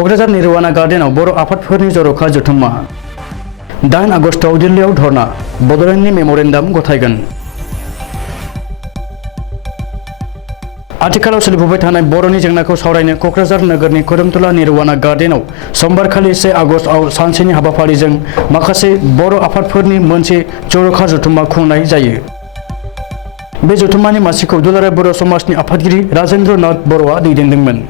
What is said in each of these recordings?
क'क्राझार निरुवाना गार्डेनाव बर' आफादफोरनि जर'खा जथुम्मा 8 आगस्टआव दिल्लीयाव धरना बड'लेण्डनि मेम'रेन्डाम गथायगोन। आथिखालाव सोलिफुबाय थानाय बर'नि जेंनाखौ सावरायनो क'क्राझार नोगोरनि खोदोमतला निरुवाना गार्डेनाव समबारखालि 1 आगस्टआव सानसेनि हाबाफारिजों माखासे बर' आफादफोरनि मोनसे जर'खा जथुम्मा खुंनाय जायो। बे जथुम्मानि मासिखौ दुलाराय बर' समाजनि आफादगिरि राजेन्द्र नाथ बर'आ दैदेनदोंमोन।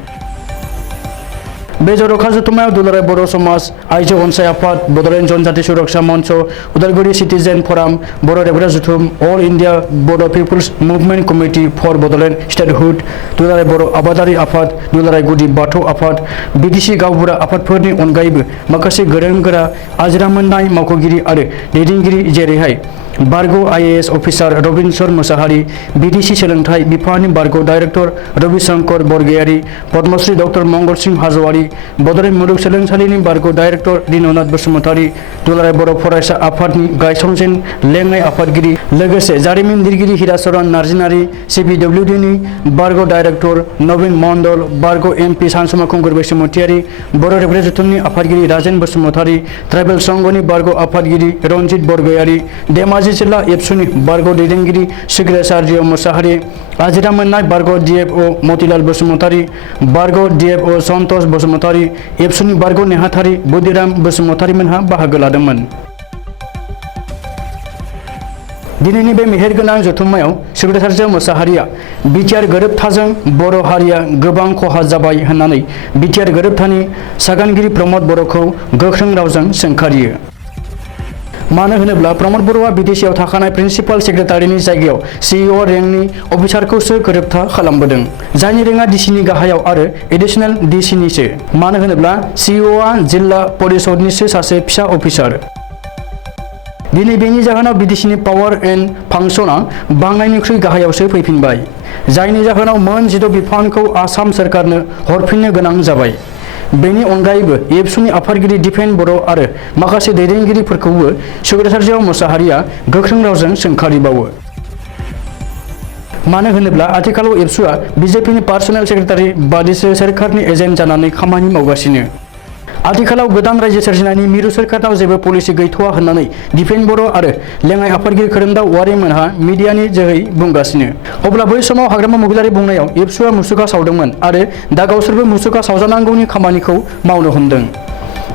बे जर'खा जथुम्मायाव दुलाराय बर' समाज, आइजो अनसाय आफाद, बड'लेण्ड जनजाति सुरक्षा मंच, उदालगुरि सिटिजेन फराम, बर' रेबग्रा जथुम, all India Bodo' peoples movement committee for Bodoland statehood, दुलाराय बर' आबादारि आफाद, दुलाराय गुदि बाथौ आफाद, बिटिसि गावबुरा आफादफोरनि अनगायैबो माखासे गोरों गोरा आजिरा मोननाय मावख'गिरि आरो दैदेनगिरि जेरैहाय बारग' IAS officer Robinson Mosahary, BTC सोलोंथाइ बिफाननि बारग' डाइरेक्टर रबिशंकर बरगयारि, पद्मश्री डक्टर मंगलसिंह हाज'वारि, बड'लेण्ड मुलुगसोलोंसालिनि बारग' डाइरेक्टर दिननाथ बसुमतारि, दुलाराय बर' फरायसा आफादनि गायसनजेन लेङाइ आफादगिरि, लोगोसे जारिमिन लिरगिरि हिराचरण नार्जिनारि, CPWDनि बारग' डाइरेक्टर नवीन मण्डल, बारग' MP सानसुमा खुंगुर बसुमतारि, बर' रेबग्रा जथुमनि आफादगिरि राजेन बसुमतारि, ट्राइबेल संघनि बारग' आफादगिरि रन्जित बरगयारि, धेमाजि जिल्ला एबसुनि बारग' दैदेनगिरि सिग्रेसार्य मोसाहारि, आजिरा मोननाय बारग' DFO मतिलाल बसुमतारि, बारग' DFO सन्तोष बसुमतारि, एबसुनि बारग' नेहाथारि बुदिराम बसुमतारिमोनहा बाहागो लादोंमोन। दिनैनि बे मेहेरगोनां जथुम्मायाव सिग्रेसार्य मोसाहारिया बिटिआर गोरोबथाजों बर' हारिया गोबां खहा जाबाय होननानै बिटिआर गोरोबथानि सागानगिरि प्रमद बर'खौ गोख्रों रावजों सोंखारियो। मानो होनोब्ला प्रमद बर'आ बिटिसिआव थाखानाय प्रिन्सिपाल सेक्रेटारिनि जायगायाव CEO रेंकनि अफिसारखौसो गोरोबथा खालामबोदों, जायनि रेंकआ DCनि गाहायाव आरो एडिशनेल DCनिसो। मानो होनोब्ला CEOआ जिल्ला परिषदनिसो सासे फिसा अफिसार। दिनै बेनि जाहोनाव बिटिसिनि पावार एन्ड फांसना बांनायनिख्रुइ गाहायावसो फैफिनबाय, जायनि जाहोनाव मोन 16 बिफानखौ आसाम सोरखारनो हरफिननो गोनां जाबाय। बेनि अनगायैबो एबसुनि आफादगिरि दिपेन बर' आरो माखासे दैदेनगिरिफोरखौबो सिग्रेसार्य मोसाहारिया गोख्रों रावजों सोंखारिबावो। मानो होनोब्ला आथिखालाव एबसुआ BJPनि पार्सनेल सेक्रेटारि बादिसो सोरखारनि एजेन्ट जानानै खामानि मावगासिनो। आथिखालाव गोदान रायजो सोरजिनायनि मिरु सोरखारनाव जेबो पलिसि गैथ'वा होननानै दिपेन बर' आरो लेङाइ आफादगिरि खोरोमदाव औवारिमोनहा मिडियानि जोहै बुंगासिनो। अब्ला बै समाव हाग्रामा महिलारि बुंनायाव एबसुआ मुसुखा सावदोंमोन आरो दा गावसोरबो मुसुखा सावजानांगौनि खामानिखौ मावनो हमदों।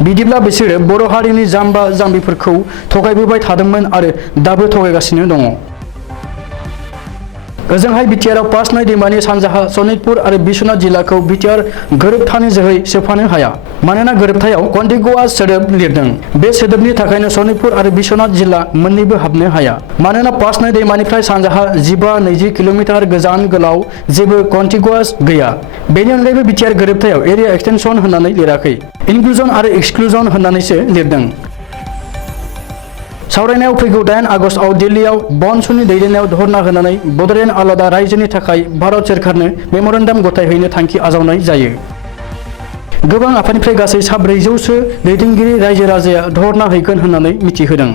बिदिब्ला बिसोरो बर' हारिनि जाम्बा जाम्बिफोरखौ थगायबोबाय थादोंमोन आरो दाबो थगायगासिनो दङ। ओजोंहाय बिटिआरआव पासनाय दैमानि सानजाहा सनितपुर आरो बिश्वनाथ जिल्लाखौ बिटिआर गोरोबथानि जोहै सोफानो हाया, मानोना गोरोबथायाव कन्टिगुआस सोदोब लिरदों। बे सोदोबनि थाखायनो सनितपुर आरो बिश्वनाथ जिल्ला मोन्नैबो हाबनो हाया, मानोना पासनाय दैमानिफ्राय सानजाहा 15-20 किल'मिटार गोजान गोलाव जेबो कन्टिगुआस गैया। बेनि अनगायैबो बिटिआर गोरोबथायाव एरिया एक्सटेनसन होननानै लिराखै, इनक्लुजन आरो एक्सक्लुजन होननानैसो लिरदों। सावरायनायाव फैगौ 8 आगस्टआव दिल्लीयाव बनसुनि दैदेननायाव धरना होनानै बड'लेण्ड आलादा रायजोनि थाखाय भारत सोरखारनो मेम'रेन्डाम गथायहैनो थांखि आजावनाय जायो। गोबां आफादनिफ्राय गासै 400 सो दैदेनगिरि रायजो राजाया धरना हैगोन होननानै मिथिहोदों।